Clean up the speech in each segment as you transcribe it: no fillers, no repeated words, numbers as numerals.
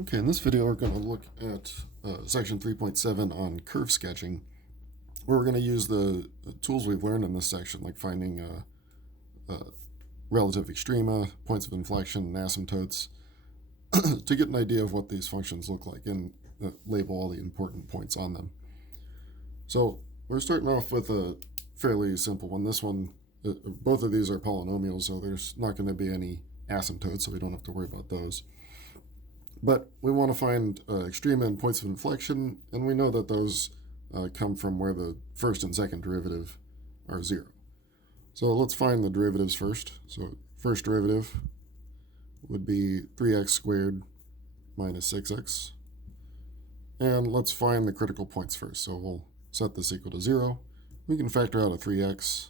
Okay, in this video we're going to look at section 3.7 on curve sketching, where we're going to use the tools we've learned in this section, like finding relative extrema, points of inflection, and asymptotes, to get an idea of what these functions look like and label all the important points on them. So we're starting off with a fairly simple one. This one, both of these are polynomials, so there's not going to be any asymptotes, so we don't have to worry about those. But we want to find extrema and points of inflection, and we know that those come from where the first and second derivative are 0. So let's find the derivatives first. So first derivative would be 3x squared minus 6x. And let's find the critical points first. So we'll set this equal to 0. We can factor out a 3x.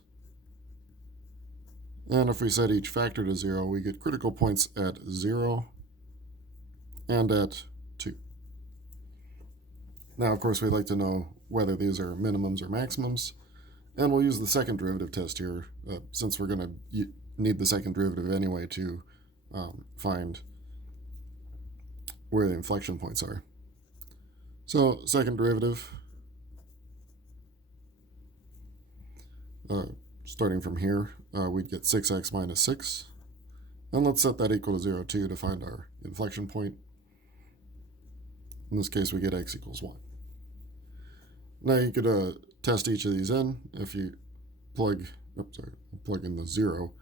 And if we set each factor to 0, we get critical points at 0 and at 2. Now, of course, we'd like to know whether these are minimums or maximums, and we'll use the second derivative test here, since we're going to need the second derivative anyway to find where the inflection points are. So, second derivative, starting from here, we'd get 6x minus 6, and let's set that equal to 0, too, to find our inflection point. In this case, we get x equals 1. Now you could test each of these in. If you plug in the 0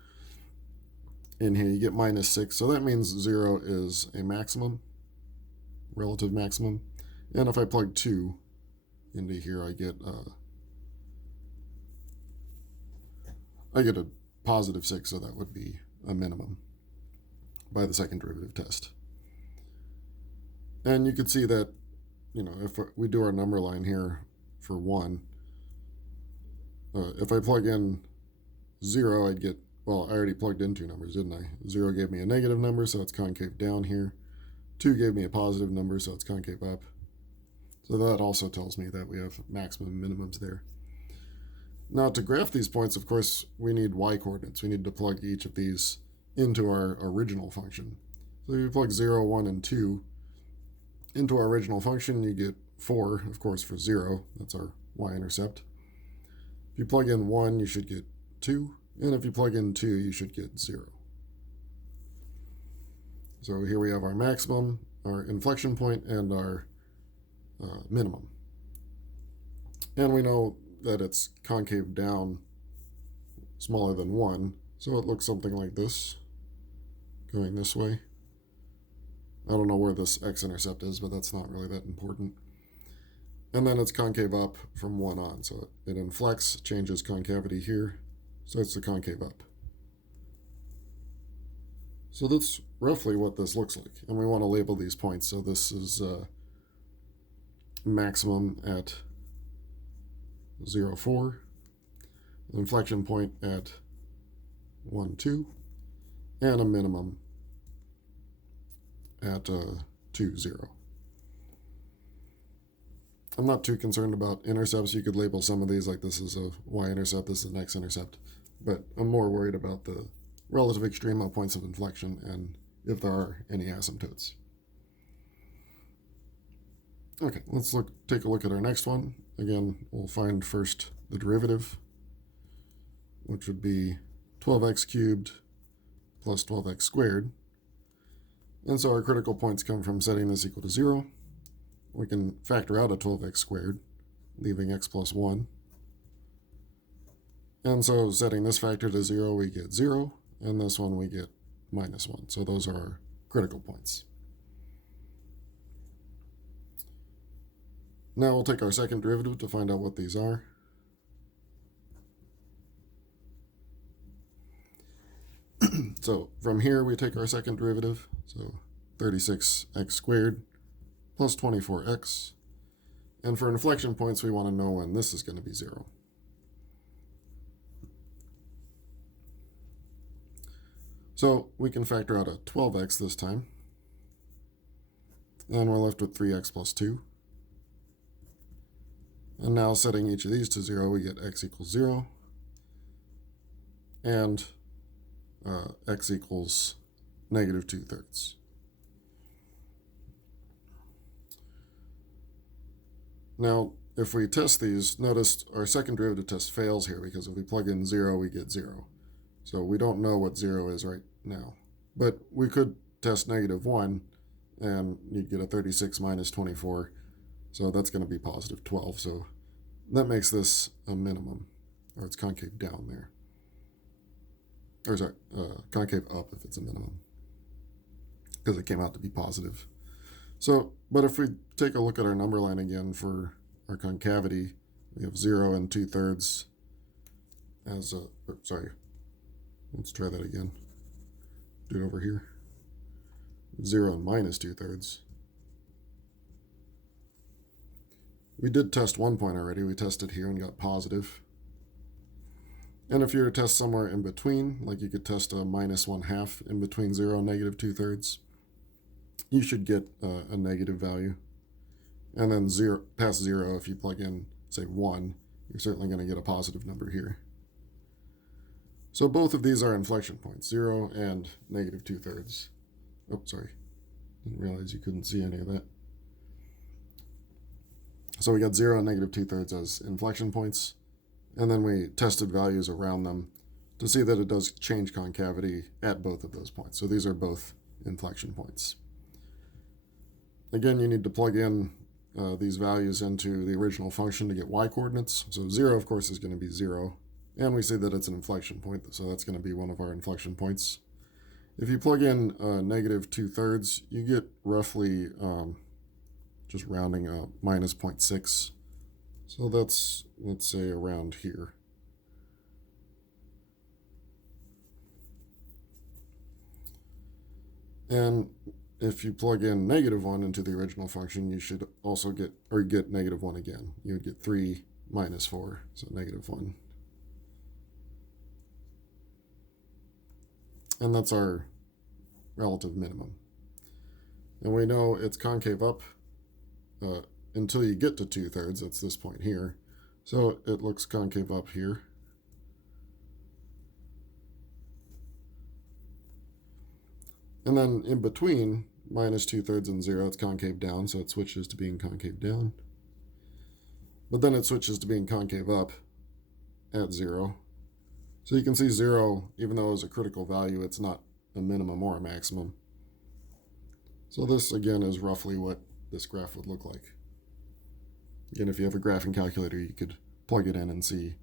in here, you get minus 6. So that means 0 is a maximum, relative maximum. And if I plug 2 into here, I get a positive 6, so that would be a minimum by the second derivative test. And you can see that, if we do our number line here for 1, if I plug in 0, I'd get, well, I already plugged in two numbers, didn't I? 0 gave me a negative number, so it's concave down here. 2 gave me a positive number, so it's concave up. So that also tells me that we have maximum and minimums there. Now, to graph these points, of course, we need y-coordinates. We need to plug each of these into our original function. So if you plug 0, 1, and 2 into our original function, you get 4, of course, for 0. That's our y-intercept. If you plug in 1, you should get 2. And if you plug in 2, you should get 0. So here we have our maximum, our inflection point, and our minimum. And we know that it's concave down smaller than 1. So it looks something like this, going this way. I don't know where this x-intercept is, but that's not really that important. And then it's concave up from 1 on. So it inflects, changes concavity here, starts to concave up. So that's roughly what this looks like. And we want to label these points. So this is maximum at 0, 4, inflection point at 1, 2, and a minimum at 2, 0. I'm not too concerned about intercepts. You could label some of these like this is a y-intercept, this is an x-intercept, but I'm more worried about the relative extrema, points of inflection, and if there are any asymptotes. Okay, let's take a look at our next one. Again, we'll find first the derivative, which would be 12x cubed plus 12x squared. And so our critical points come from setting this equal to 0. We can factor out a 12x squared, leaving x plus 1. And so setting this factor to 0, we get 0, and this one we get minus 1. So those are our critical points. Now we'll take our second derivative to find out what these are. So from here we take our second derivative, so 36x squared plus 24x. And for inflection points, we want to know when this is going to be 0. So we can factor out a 12x this time. And we're left with 3x plus 2. And now setting each of these to 0, we get x equals 0. And x equals negative 2/3. Now, if we test these, notice our second derivative test fails here because if we plug in 0, we get 0. So we don't know what 0 is right now. But we could test -1, and you'd get a 36 minus 24. So that's going to be positive 12. So that makes this a minimum, or it's concave down there. Or sorry, concave up if it's a minimum, because it came out to be positive. So, but if we take a look at our number line again for our concavity, we have 0 and 2/3 as a, sorry, let's try that again. Do it over here. 0 and minus 2/3. We did test one point already. We tested here and got positive. And if you were to test somewhere in between, like you could test a -1/2 in between 0 and -2/3, you should get a negative value. And then past 0, if you plug in, say, 1, you're certainly going to get a positive number here. So both of these are inflection points, 0 and -2/3. Oh, sorry. Didn't realize you couldn't see any of that. So we got 0 and -2/3 as inflection points. And then we tested values around them to see that it does change concavity at both of those points. So these are both inflection points. Again, you need to plug in these values into the original function to get y coordinates. So 0, of course, is going to be 0. And we see that it's an inflection point, so that's going to be one of our inflection points. If you plug in -2/3, you get roughly, just rounding up, minus 0.6. So that's, let's say, around here. And if you plug in -1 into the original function, you should also get -1 again. You would get 3 minus 4, so -1. And that's our relative minimum. And we know it's concave up until you get to 2/3. That's this point here. So it looks concave up here. And then in between -2/3 and 0, it's concave down, so it switches to being concave down. But then it switches to being concave up at 0. So you can see 0, even though it's a critical value, it's not a minimum or a maximum. So this, again, is roughly what this graph would look like. Again, if you have a graphing calculator, you could plug it in and see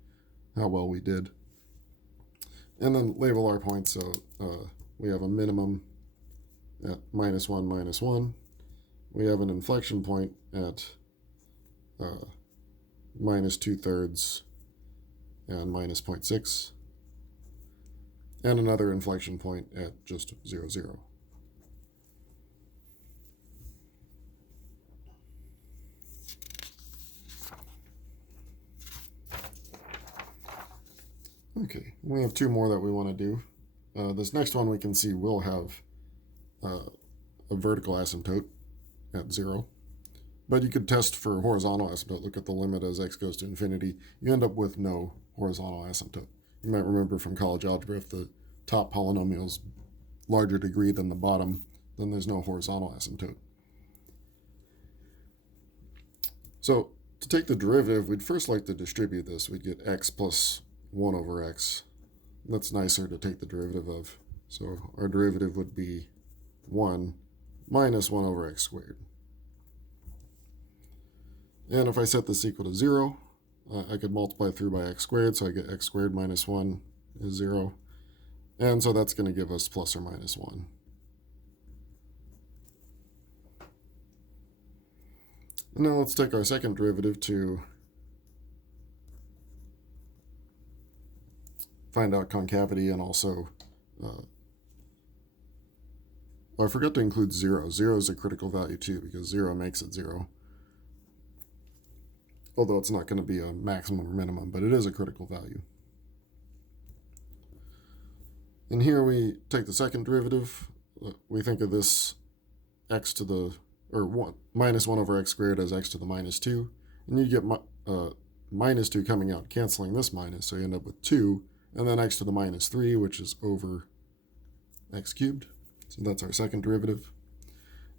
how well we did. And then label our points. So we have a minimum at -1, -1. We have an inflection point at -2/3 and minus 0.6. And another inflection point at just 0, 0. Okay, we have 2 more that we want to do. This next one we can see will have a vertical asymptote at 0. But you could test for horizontal asymptote. Look at the limit as x goes to infinity. You end up with no horizontal asymptote. You might remember from college algebra, if the top polynomial is larger degree than the bottom, then there's no horizontal asymptote. So to take the derivative, we'd first like to distribute this. We'd get x plus 1 over x. That's nicer to take the derivative of. So our derivative would be 1 minus 1 over x squared. And if I set this equal to 0, I could multiply through by x squared, so I get x squared minus 1 is 0. And so that's going to give us plus or minus 1. And now let's take our second derivative to find out concavity and also, I forgot to include 0. 0 is a critical value too, because 0 makes it 0. Although it's not going to be a maximum or minimum, but it is a critical value. And here we take the second derivative. We think of this x to the, or 1, minus 1 over x squared as x to the minus 2. And you get minus 2 coming out, canceling this minus, so you end up with 2. And then x to the minus 3, which is over x cubed. So that's our second derivative.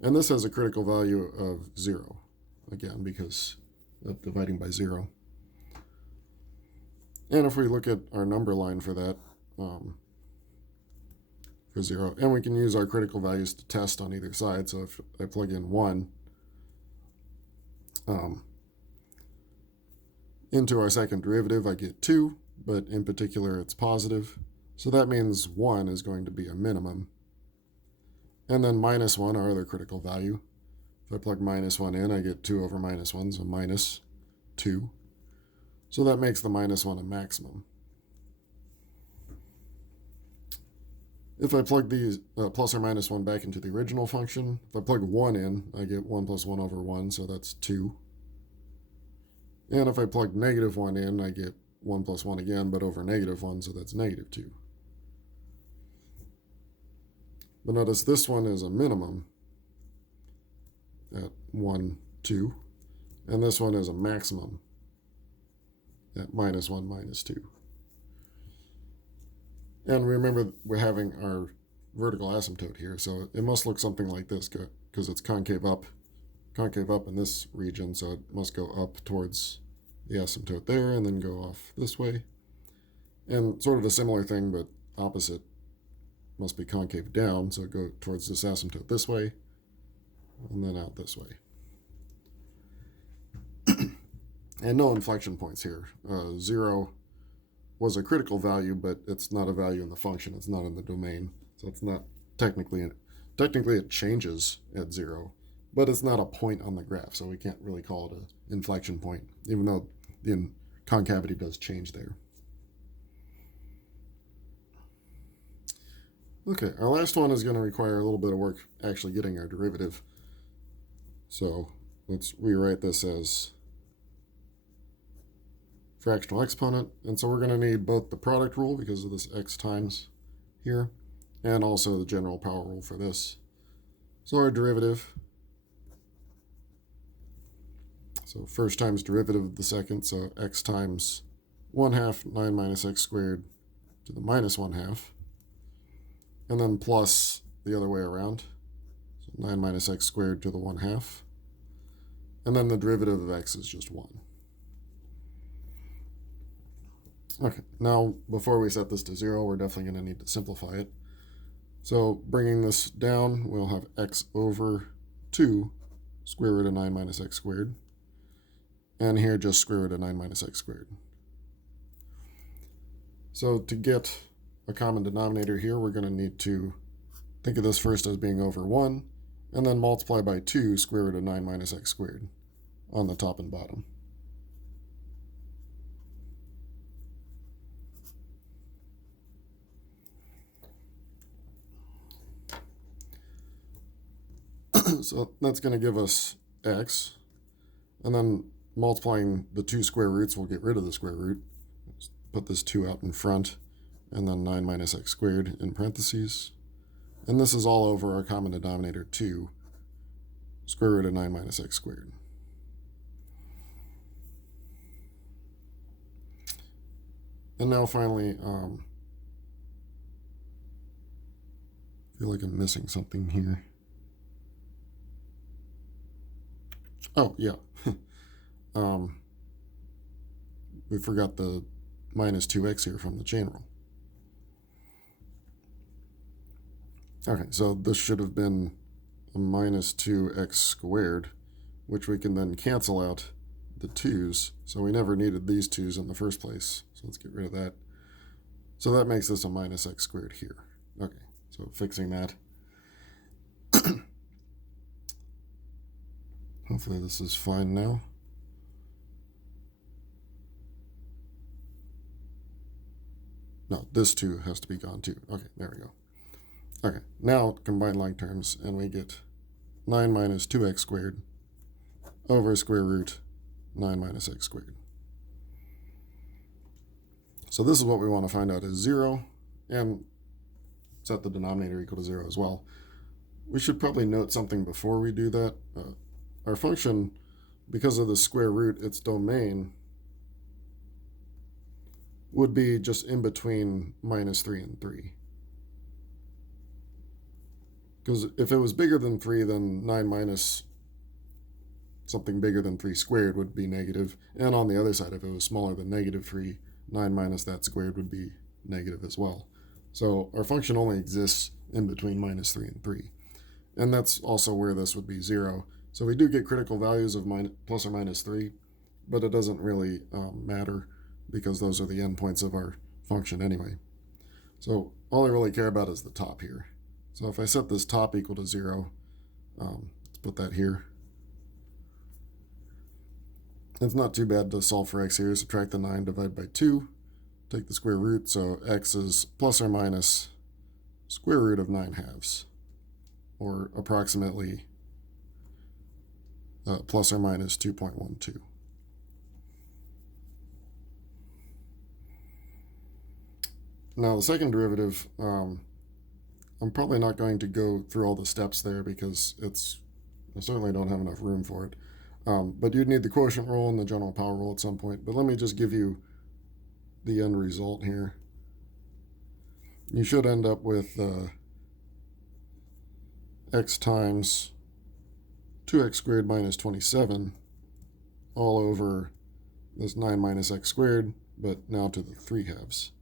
And this has a critical value of 0, again, because of dividing by 0. And if we look at our number line for that, for 0, and we can use our critical values to test on either side. So if I plug in 1 into our second derivative, I get 2, but in particular it's positive. So that means 1 is going to be a minimum. And then minus 1, our other critical value. If I plug minus 1 in, I get 2 over minus 1, so minus 2. So that makes the minus 1 a maximum. If I plug these plus or minus 1 back into the original function, if I plug 1 in, I get 1 plus 1 over 1, so that's 2. And if I plug negative 1 in, I get 1 plus 1 again, but over negative 1, so that's negative 2. But notice this one is a minimum at 1, 2, and this one is a maximum at minus 1, minus 2. And remember, we're having our vertical asymptote here, so it must look something like this because it's concave up in this region, so it must go up towards the asymptote there and then go off this way. And sort of a similar thing, but opposite, must be concave down, so go towards this asymptote this way and then out this way. And no inflection points here. 0 was a critical value, but it's not a value in the function. It's not in the domain, so it's not technically it changes at 0, but it's not a point on the graph, so we can't really call it an inflection point, even though the concavity does change there. Okay, our last one is going to require a little bit of work actually getting our derivative. So let's rewrite this as fractional exponent. And so we're going to need both the product rule because of this x times here, and also the general power rule for this. So our derivative, so first times derivative of the second, so x times 1/2 9 minus x squared to the minus 1/2. And then plus the other way around, so 9 minus x squared to the 1/2. And then the derivative of x is just 1. Okay, now before we set this to 0, we're definitely going to need to simplify it. So bringing this down, we'll have x over 2 square root of 9 minus x squared. And here just square root of 9 minus x squared. So to get a common denominator here, we're going to need to think of this first as being over 1, and then multiply by 2 square root of 9 minus x squared on the top and bottom. So that's going to give us x, and then multiplying the 2 square roots will get rid of the square root. Let's put this 2 out in front, and then 9 minus x squared in parentheses. And this is all over our common denominator 2, square root of 9 minus x squared. And now finally, I feel like I'm missing something here. Oh, yeah. We forgot the minus 2x here from the chain rule. Okay, so this should have been a minus 2x squared, which we can then cancel out the 2's. So we never needed these 2's in the first place. So let's get rid of that. So that makes this a minus x squared here. Okay, so fixing that. Hopefully this is fine now. No, this 2 has to be gone too. Okay, there we go. Okay, now combine like terms, and we get 9 minus 2x squared over square root 9 minus x squared. So this is what we want to find out is 0, and set the denominator equal to 0 as well. We should probably note something before we do that. Our function, because of the square root, its domain would be just in between minus 3 and 3. Because if it was bigger than 3, then 9 minus something bigger than 3 squared would be negative, and on the other side, if it was smaller than negative 3, 9 minus that squared would be negative as well. So our function only exists in between minus 3 and 3. And that's also where this would be 0. So we do get critical values of plus or minus 3, but it doesn't really matter because those are the endpoints of our function anyway. So all I really care about is the top here. So if I set this top equal to 0, let's put that here. It's not too bad to solve for x here. Subtract the 9, divide by 2, take the square root, so x is plus or minus square root of 9 halves, or approximately plus or minus 2.12. Now the second derivative, I'm probably not going to go through all the steps there because I certainly don't have enough room for it. But you'd need the quotient rule and the general power rule at some point. But let me just give you the end result here. You should end up with x times 2x squared minus 27 all over this 9 minus x squared, but now to the 3 halves.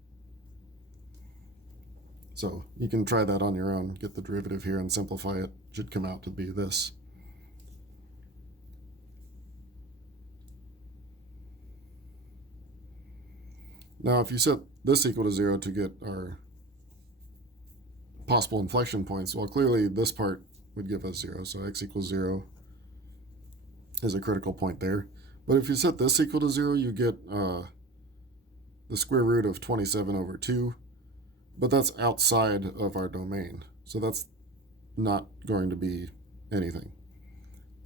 So you can try that on your own, get the derivative here and simplify it. It should come out to be this. Now if you set this equal to 0 to get our possible inflection points, well clearly this part would give us 0, so x equals 0 is a critical point there. But if you set this equal to 0, you get the square root of 27 over 2, but that's outside of our domain, so that's not going to be anything.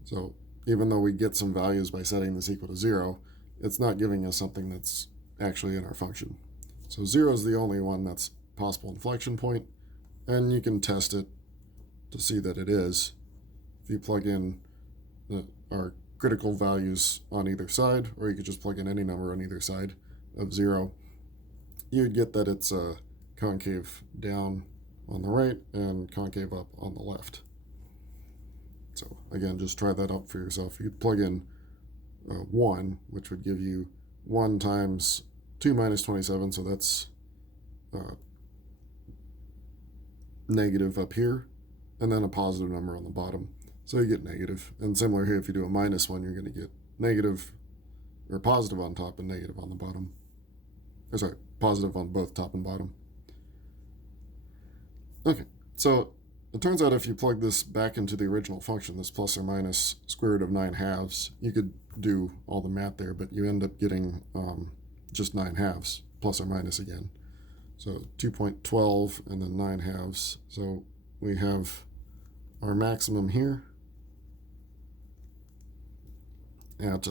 So even though we get some values by setting this equal to 0, it's not giving us something that's actually in our function. So 0 is the only one that's possible inflection point, and you can test it to see that it is. If you plug in our critical values on either side, or you could just plug in any number on either side of 0, you'd get that it's concave down on the right and concave up on the left. So again, just try that out for yourself. You'd plug in 1, which would give you 1 times 2 minus 27, so that's negative up here, and then a positive number on the bottom. So you get negative. And similar here, if you do a minus 1, you're going to get negative, or positive on top and negative on the bottom. Or sorry, positive on both top and bottom. Okay, so it turns out if you plug this back into the original function, this plus or minus square root of 9 halves, you could do all the math there, but you end up getting just 9 halves, plus or minus again. So 2.12 and then 9 halves. So we have our maximum here at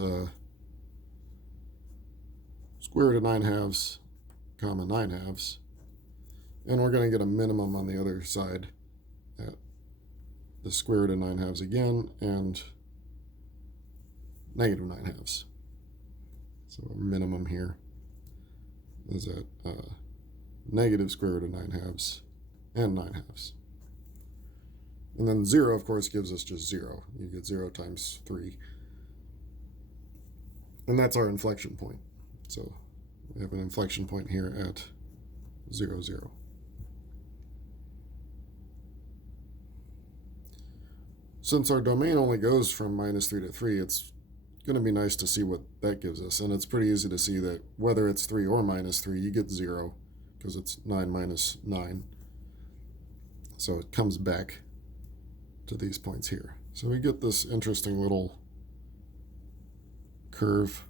square root of 9 halves, comma 9 halves. And we're going to get a minimum on the other side at the square root of 9 halves again, and negative 9 halves. So our minimum here is at negative square root of 9 halves and 9 halves. And then 0, of course, gives us just 0. You get 0 times 3. And that's our inflection point. So we have an inflection point here at 0, 0. Since our domain only goes from minus 3 to 3, it's going to be nice to see what that gives us. And it's pretty easy to see that whether it's 3 or minus 3, you get 0, because it's 9 minus 9. So it comes back to these points here. So we get this interesting little curve.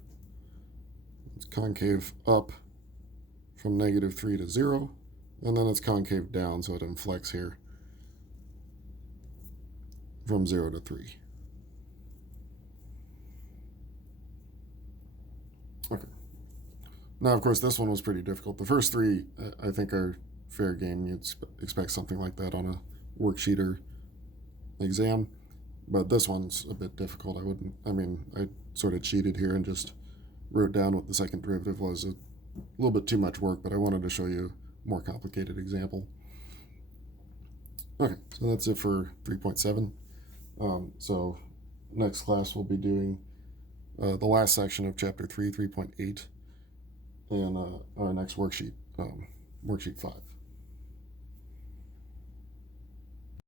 It's concave up from negative 3 to 0, and then it's concave down, so it inflects here from 0 to 3. Okay. Now, of course, this one was pretty difficult. The first 3, I think, are fair game. You'd expect something like that on a worksheet or exam, but this one's a bit difficult. I sort of cheated here and just wrote down what the second derivative was. A little bit too much work, but I wanted to show you a more complicated example. Okay, so that's it for 3.7. So next class we'll be doing the last section of chapter 3, 3.8, and our next worksheet, worksheet 5.